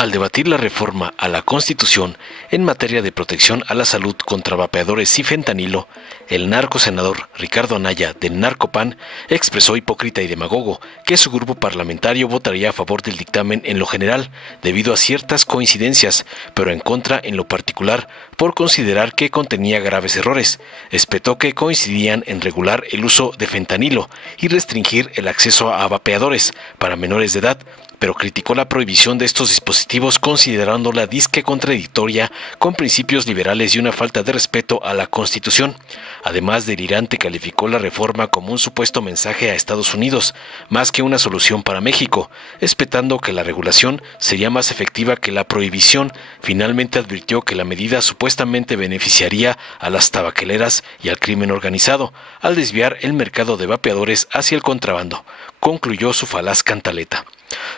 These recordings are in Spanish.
Al debatir la reforma a la Constitución en materia de protección a la salud contra vapeadores y fentanilo, el narcosenador Ricardo Anaya del Narcopan expresó hipócrita y demagogo que su grupo parlamentario votaría a favor del dictamen en lo general debido a ciertas coincidencias, pero en contra en lo particular por considerar que contenía graves errores. Espetó que coincidían en regular el uso de fentanilo y restringir el acceso a vapeadores para menores de edad, pero criticó la prohibición de estos dispositivos considerándola disque contradictoria con principios liberales y una falta de respeto a la Constitución. Además, delirante calificó la reforma como un supuesto mensaje a Estados Unidos, más que una solución para México, espetando que la regulación sería más efectiva que la prohibición. Finalmente advirtió que la medida supuestamente beneficiaría a las tabacaleras y al crimen organizado, al desviar el mercado de vapeadores hacia el contrabando. Concluyó su falaz cantaleta.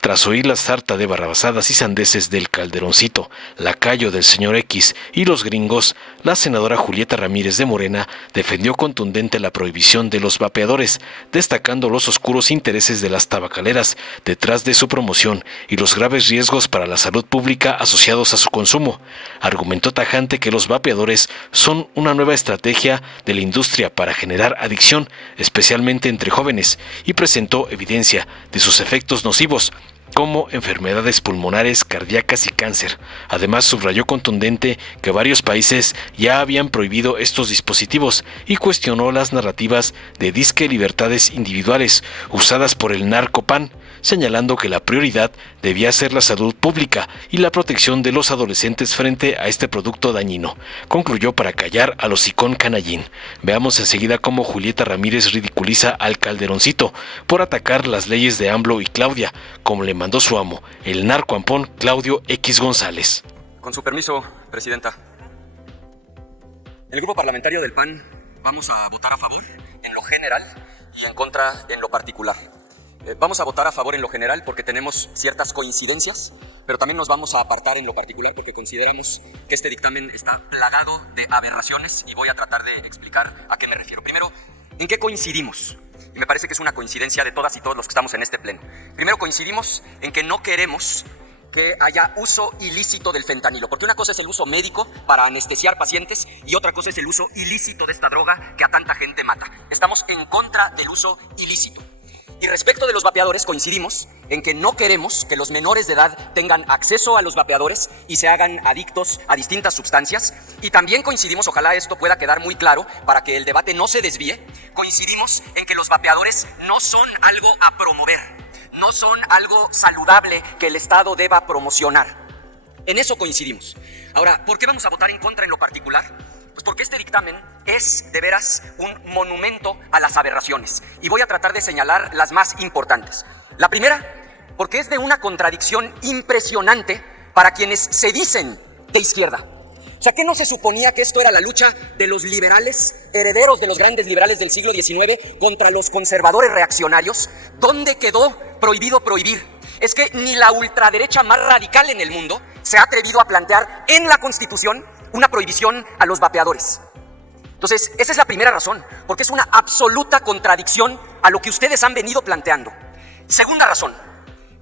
Tras oír la sarta de barrabasadas y sandeces del Calderoncito, lacayo del señor X y los gringos, la senadora Julieta Ramírez de Morena defendió contundente la prohibición de los vapeadores, destacando los oscuros intereses de las tabacaleras detrás de su promoción y los graves riesgos para la salud pública asociados a su consumo. Argumentó tajante que los vapeadores son una nueva estrategia de la industria para generar adicción, especialmente entre jóvenes, y presentó evidencia de sus efectos nocivos, como enfermedades pulmonares, cardíacas y cáncer. Además, subrayó contundente que varios países ya habían prohibido estos dispositivos y cuestionó las narrativas de disque libertades individuales usadas por el Narcopan, señalando que la prioridad debía ser la salud pública y la protección de los adolescentes frente a este producto dañino. Concluyó para callar al hocicón canallín. Veamos enseguida cómo Julieta Ramírez ridiculiza al Calderoncito por atacar las leyes de AMLO y Claudia, como le mandó su amo, el narcoampón Claudio X González. Con su permiso, Presidenta. El Grupo Parlamentario del PAN vamos a votar a favor en lo general y en contra en lo particular. Vamos a votar a favor en lo general porque tenemos ciertas coincidencias, pero también nos vamos a apartar en lo particular porque consideramos que este dictamen está plagado de aberraciones y voy a tratar de explicar a qué me refiero. Primero, ¿en qué coincidimos? Y me parece que es una coincidencia de todas y todos los que estamos en este pleno. Primero, coincidimos en que no queremos que haya uso ilícito del fentanilo, porque una cosa es el uso médico para anestesiar pacientes y otra cosa es el uso ilícito de esta droga que a tanta gente mata. Estamos en contra del uso ilícito. Y respecto de los vapeadores, coincidimos en que no queremos que los menores de edad tengan acceso a los vapeadores y se hagan adictos a distintas sustancias. Y también coincidimos, ojalá esto pueda quedar muy claro para que el debate no se desvíe, coincidimos en que los vapeadores no son algo a promover, no son algo saludable que el Estado deba promocionar. En eso coincidimos. Ahora, ¿por qué vamos a votar en contra en lo particular? Pues porque este dictamen es de veras un monumento a las aberraciones y voy a tratar de señalar las más importantes. La primera, porque es de una contradicción impresionante para quienes se dicen de izquierda. O sea, ¿qué no se suponía que esto era la lucha de los liberales, herederos de los grandes liberales del siglo XIX, contra los conservadores reaccionarios? ¿Dónde quedó prohibido prohibir? Es que ni la ultraderecha más radical en el mundo se ha atrevido a plantear en la Constitución una prohibición a los vapeadores. Entonces, esa es la primera razón, porque es una absoluta contradicción a lo que ustedes han venido planteando. Segunda razón,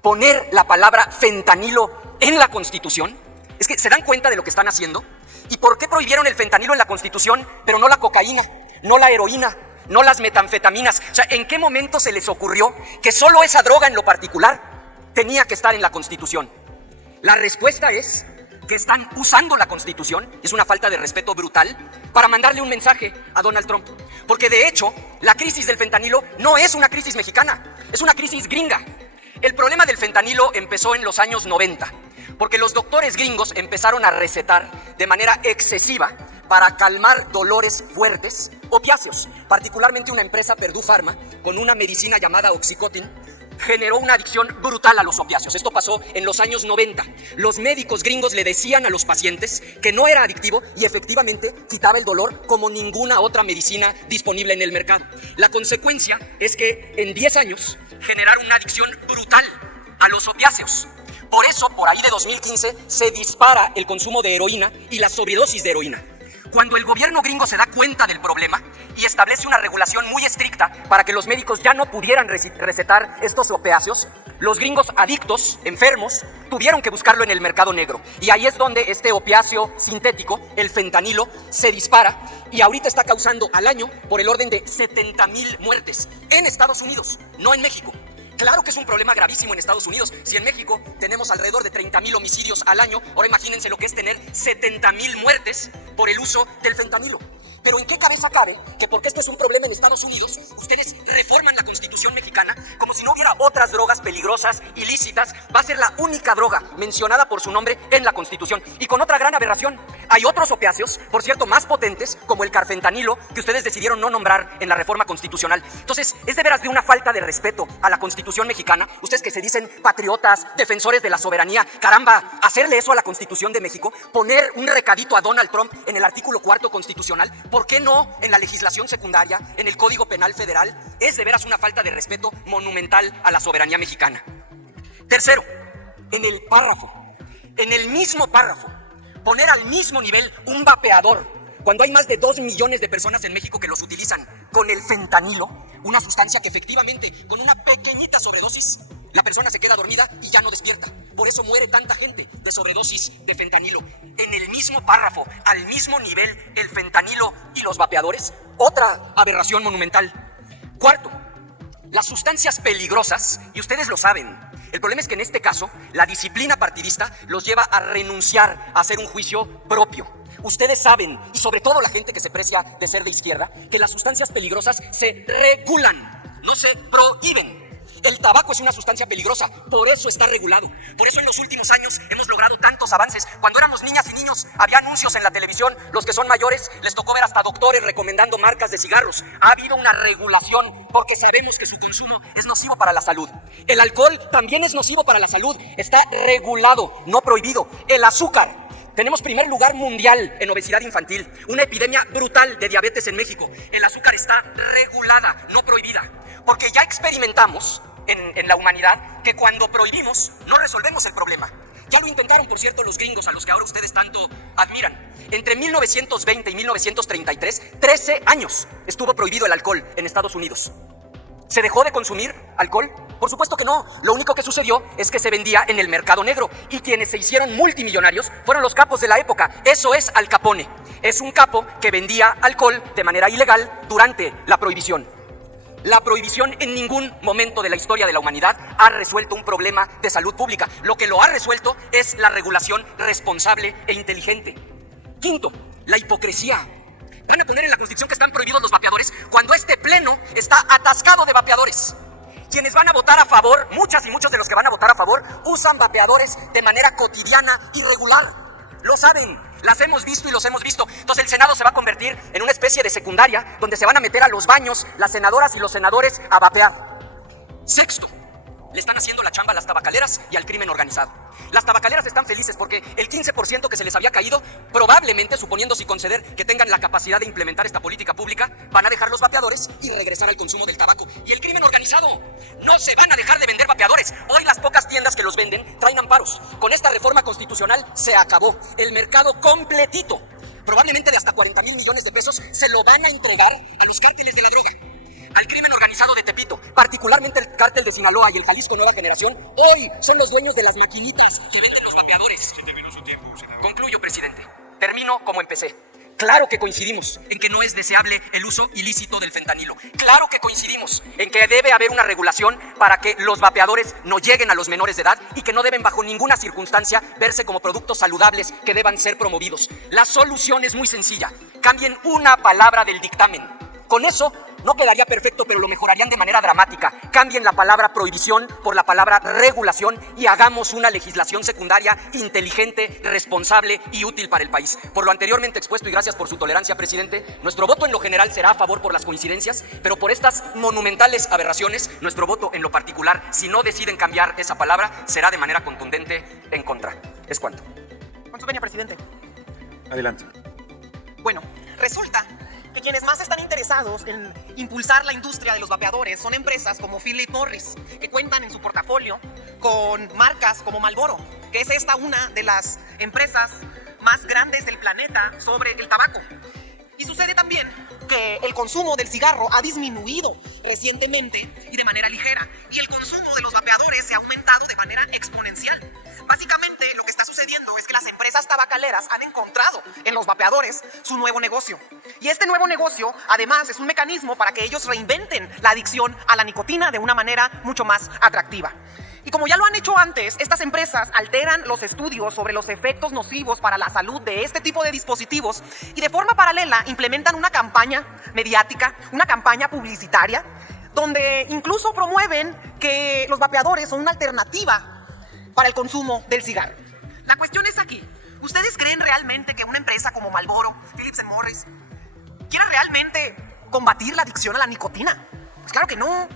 poner la palabra fentanilo en la Constitución. Es que se dan cuenta de lo que están haciendo. ¿Y por qué prohibieron el fentanilo en la Constitución, pero no la cocaína, no la heroína, no las metanfetaminas? O sea, ¿en qué momento se les ocurrió que solo esa droga en lo particular tenía que estar en la Constitución? La respuesta es que están usando la Constitución, es una falta de respeto brutal, para mandarle un mensaje a Donald Trump. Porque de hecho, la crisis del fentanilo no es una crisis mexicana, es una crisis gringa. El problema del fentanilo empezó en los años 90, porque los doctores gringos empezaron a recetar de manera excesiva para calmar dolores fuertes opiáceos. Particularmente una empresa, Purdue Pharma, con una medicina llamada Oxycontin, generó una adicción brutal a los opiáceos. Esto pasó en los años 90. Los médicos gringos le decían a los pacientes que no era adictivo y efectivamente quitaba el dolor como ninguna otra medicina disponible en el mercado. La consecuencia es que en 10 años generaron una adicción brutal a los opiáceos. Por eso, por ahí de 2015, se dispara el consumo de heroína y la sobredosis de heroína. Cuando el gobierno gringo se da cuenta del problema y establece una regulación muy estricta para que los médicos ya no pudieran recetar estos opiáceos, los gringos adictos, enfermos, tuvieron que buscarlo en el mercado negro. Y ahí es donde este opiáceo sintético, el fentanilo, se dispara y ahorita está causando al año por el orden de 70,000 muertes en Estados Unidos, no en México. Claro que es un problema gravísimo en Estados Unidos. Si en México tenemos alrededor de 30,000 homicidios al año, ahora imagínense lo que es tener 70,000 muertes por el uso del fentanilo. Pero ¿en qué cabeza cabe que porque esto es un problema en Estados Unidos, ustedes reforman la Constitución mexicana como si no hubiera otras drogas peligrosas, ilícitas? Va a ser la única droga mencionada por su nombre en la Constitución. Y con otra gran aberración, hay otros opiáceos, por cierto, más potentes, como el carfentanilo, que ustedes decidieron no nombrar en la reforma constitucional. Entonces, es de veras de una falta de respeto a la Constitución mexicana. Ustedes que se dicen patriotas, defensores de la soberanía, caramba, hacerle eso a la Constitución de México, poner un recadito a Donald Trump en el artículo 4 constitucional, ¿por qué no en la legislación secundaria, en el Código Penal Federal? Es de veras una falta de respeto monumental a la soberanía mexicana. Tercero, en el mismo párrafo, poner al mismo nivel un vapeador, cuando hay más de 2 millones de personas en México que los utilizan con el fentanilo, una sustancia que efectivamente con una pequeñita sobredosis la persona se queda dormida y ya no despierta. Por eso muere tanta gente de sobredosis de fentanilo. En el mismo párrafo, al mismo nivel, el fentanilo y los vapeadores, otra aberración monumental. Cuarto, las sustancias peligrosas, y ustedes lo saben, el problema es que en este caso la disciplina partidista los lleva a renunciar a hacer un juicio propio. Ustedes saben, y sobre todo la gente que se precia de ser de izquierda, que las sustancias peligrosas se regulan, no se prohíben. El tabaco es una sustancia peligrosa, por eso está regulado. Por eso en los últimos años hemos logrado tantos avances. Cuando éramos niñas y niños había anuncios en la televisión. Los que son mayores les tocó ver hasta doctores recomendando marcas de cigarros. Ha habido una regulación porque sabemos que su consumo es nocivo para la salud. El alcohol también es nocivo para la salud. Está regulado, no prohibido. El azúcar. Tenemos primer lugar mundial en obesidad infantil, una epidemia brutal de diabetes en México. El azúcar está regulada, no prohibida, porque ya experimentamos en la humanidad que cuando prohibimos no resolvemos el problema. Ya lo intentaron, por cierto, los gringos a los que ahora ustedes tanto admiran. Entre 1920 y 1933, 13 años estuvo prohibido el alcohol en Estados Unidos. ¿Se dejó de consumir alcohol? Por supuesto que no. Lo único que sucedió es que se vendía en el mercado negro y quienes se hicieron multimillonarios fueron los capos de la época. Eso es Al Capone. Es un capo que vendía alcohol de manera ilegal durante la prohibición. La prohibición en ningún momento de la historia de la humanidad ha resuelto un problema de salud pública. Lo que lo ha resuelto es la regulación responsable e inteligente. Quinto, la hipocresía. Van a poner en la Constitución que están prohibidos los vapeadores cuando este pleno está atascado de vapeadores. Quienes van a votar a favor, muchas y muchos de los que van a votar a favor, usan vapeadores de manera cotidiana y regular. Lo saben, las hemos visto y los hemos visto. Entonces el Senado se va a convertir en una especie de secundaria donde se van a meter a los baños las senadoras y los senadores a vapear. Sexto, le están haciendo la chamba a las tabacaleras y al crimen organizado. Las tabacaleras están felices porque el 15% que se les había caído, probablemente, suponiéndose y conceder que tengan la capacidad de implementar esta política pública, van a dejar los vapeadores y regresar al consumo del tabaco. Y el crimen organizado, no se van a dejar de vender vapeadores. Hoy las pocas tiendas que los venden traen amparos. Con esta reforma constitucional se acabó. El mercado completito, probablemente de hasta 40,000 millones de pesos, se lo van a entregar a los cárteles de la droga, al crimen organizado de Tepito, particularmente el cártel de Sinaloa y el Jalisco Nueva Generación. Hoy son los dueños de las maquinitas que venden los vapeadores. Se terminó su tiempo, senador. Concluyo, presidente. Termino como empecé. Claro que coincidimos en que no es deseable el uso ilícito del fentanilo. Claro que coincidimos en que debe haber una regulación para que los vapeadores no lleguen a los menores de edad y que no deben bajo ninguna circunstancia verse como productos saludables que deban ser promovidos. La solución es muy sencilla. Cambien una palabra del dictamen. Con eso no quedaría perfecto, pero lo mejorarían de manera dramática. Cambien la palabra prohibición por la palabra regulación y hagamos una legislación secundaria inteligente, responsable y útil para el país. Por lo anteriormente expuesto y gracias por su tolerancia, presidente, nuestro voto en lo general será a favor por las coincidencias, pero por estas monumentales aberraciones, nuestro voto en lo particular, si no deciden cambiar esa palabra, será de manera contundente en contra. Es cuanto. Con su venia, presidente. Adelante. Bueno, resulta que quienes más están interesados en impulsar la industria de los vapeadores son empresas como Philip Morris, que cuentan en su portafolio con marcas como Marlboro, que es esta una de las empresas más grandes del planeta sobre el tabaco. Y sucede también que el consumo del cigarro ha disminuido recientemente y de manera ligera, y el consumo de los vapeadores se ha aumentado de manera exponencial. Básicamente lo que está sucediendo es que las empresas tabacaleras han encontrado en los vapeadores su nuevo negocio. Y este nuevo negocio además es un mecanismo para que ellos reinventen la adicción a la nicotina de una manera mucho más atractiva. Y como ya lo han hecho antes, estas empresas alteran los estudios sobre los efectos nocivos para la salud de este tipo de dispositivos y de forma paralela implementan una campaña mediática, una campaña publicitaria, donde incluso promueven que los vapeadores son una alternativa para el consumo del cigarro. La cuestión es aquí, ¿ustedes creen realmente que una empresa como Marlboro, Philip Morris, quiera realmente combatir la adicción a la nicotina? Pues claro que no.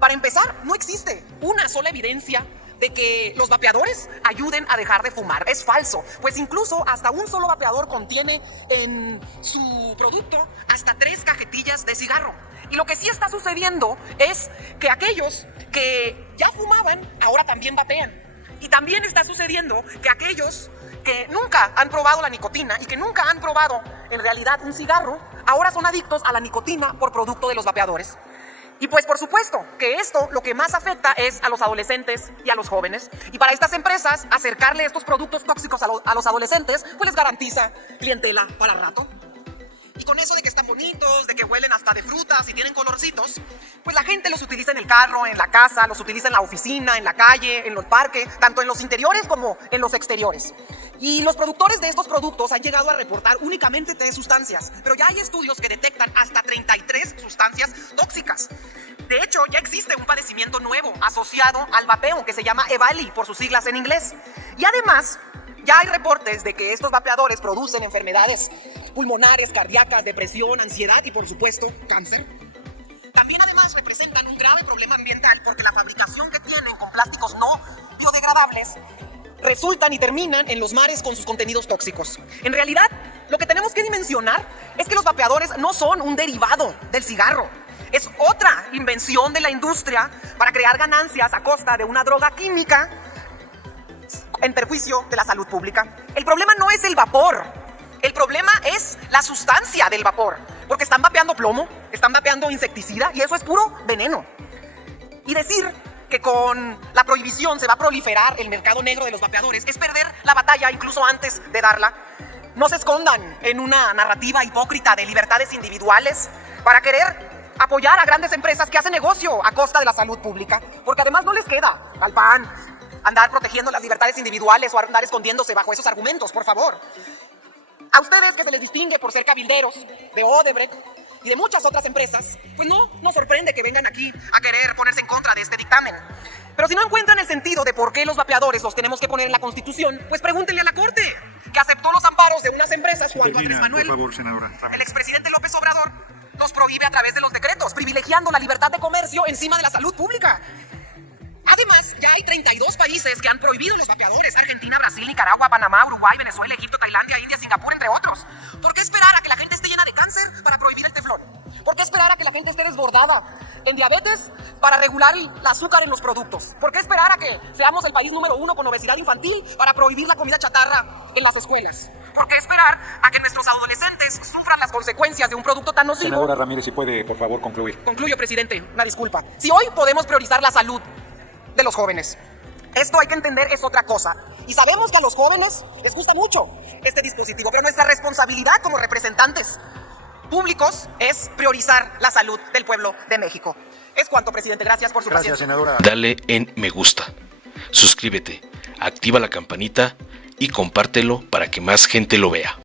Para empezar, no existe una sola evidencia de que los vapeadores ayuden a dejar de fumar. Es falso, pues incluso hasta un solo vapeador contiene en su producto hasta 3 cajetillas de cigarro. Y lo que sí está sucediendo es que aquellos que ya fumaban ahora también vapean. Y también está sucediendo que aquellos que nunca han probado la nicotina y que nunca han probado en realidad un cigarro, ahora son adictos a la nicotina por producto de los vapeadores. Y pues por supuesto que esto lo que más afecta es a los adolescentes y a los jóvenes. Y para estas empresas, acercarle estos productos tóxicos a los adolescentes, pues les garantiza clientela para rato. Y con eso de que están bonitos, de que huelen hasta de frutas y tienen colorcitos, pues la gente los utiliza en el carro, en la casa, los utiliza en la oficina, en la calle, en el parque, tanto en los interiores como en los exteriores. Y los productores de estos productos han llegado a reportar únicamente 3 sustancias, pero ya hay estudios que detectan hasta 33 sustancias tóxicas. De hecho, ya existe un padecimiento nuevo asociado al vapeo que se llama EVALI por sus siglas en inglés. Y además, ya hay reportes de que estos vapeadores producen enfermedades pulmonares, cardíacas, depresión, ansiedad y por supuesto cáncer. También además representan un grave problema ambiental porque la fabricación que tienen con plásticos no biodegradables resultan y terminan en los mares con sus contenidos tóxicos. En realidad, lo que tenemos que dimensionar es que los vapeadores no son un derivado del cigarro. Es otra invención de la industria para crear ganancias a costa de una droga química en perjuicio de la salud pública. El problema no es el vapor, el problema es la sustancia del vapor, porque están vapeando plomo, están vapeando insecticida y eso es puro veneno. Y decir que con la prohibición se va a proliferar el mercado negro de los vapeadores es perder la batalla incluso antes de darla. No se escondan en una narrativa hipócrita de libertades individuales para querer apoyar a grandes empresas que hacen negocio a costa de la salud pública, porque además no les queda al PAN andar protegiendo las libertades individuales o andar escondiéndose bajo esos argumentos, por favor. A ustedes que se les distingue por ser cabilderos de Odebrecht y de muchas otras empresas, pues no nos sorprende que vengan aquí a querer ponerse en contra de este dictamen. Pero si no encuentran el sentido de por qué los vapeadores los tenemos que poner en la Constitución, pues pregúntenle a la Corte, que aceptó los amparos de unas empresas cuando Andrés Manuel, por favor, senadora, el expresidente López Obrador, los prohíbe a través de los decretos, privilegiando la libertad de comercio encima de la salud pública. Además, ya hay 32 países que han prohibido los vapeadores: Argentina, Brasil, Nicaragua, Panamá, Uruguay, Venezuela, Egipto, Tailandia, India, Singapur, entre otros. ¿Por qué esperar a que la gente esté llena de cáncer para prohibir el teflón? ¿Por qué esperar a que la gente esté desbordada en diabetes para regular el azúcar en los productos? ¿Por qué esperar a que seamos el país número 1 con obesidad infantil para prohibir la comida chatarra en las escuelas? ¿Por qué esperar a que nuestros adolescentes sufran las consecuencias de un producto tan nocivo? Senadora Ramírez, si puede, por favor, concluir. Concluyo, presidente, una disculpa. Si hoy podemos priorizar la salud de los jóvenes, esto hay que entender es otra cosa. Y sabemos que a los jóvenes les gusta mucho este dispositivo, pero nuestra responsabilidad como representantes públicos es priorizar la salud del pueblo de México. Es cuanto, presidente. Gracias por su Gracias, paciencia. senadora. Dale en me gusta, suscríbete, activa la campanita y compártelo para que más gente lo vea.